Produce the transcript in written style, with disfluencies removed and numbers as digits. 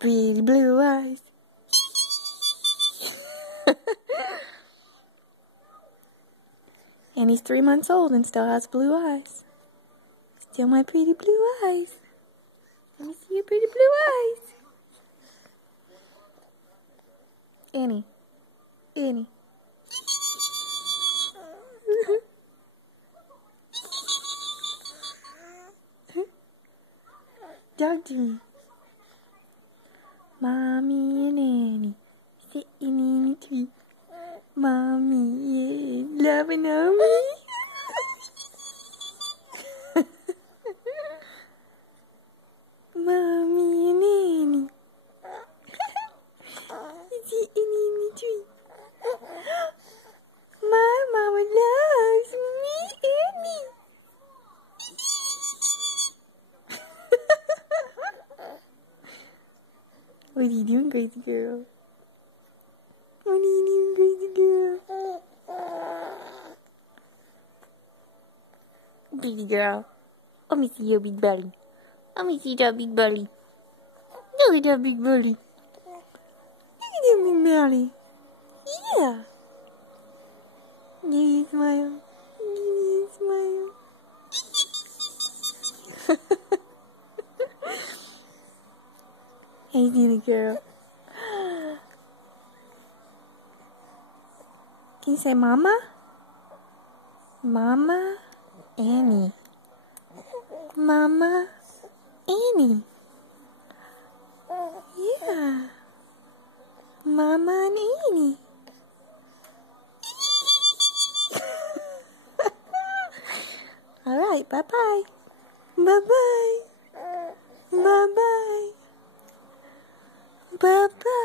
Pretty blue eyes. And he's 3 months old and still has blue eyes. Still my pretty blue eyes. Let me see your pretty blue eyes. Annie. Annie. Talk to me. Mommy and Annie sitting in a tree. Mommy is loving on me. Mommy and Annie sitting in a tree. My mama loves me, Annie. What are you doing, crazy girl? What are you doing, crazy girl? Baby girl, let me see your big belly. Let me see that big belly. Look at that big belly. Look at that big belly. Yeah. Give me a smile. Give me a smile. Hey, little girl. Can you say Mama? Mama Annie. Mama Annie. Yeah. Mama and Annie. Alright, bye-bye. Bye-bye. Bye-bye. Bye-bye.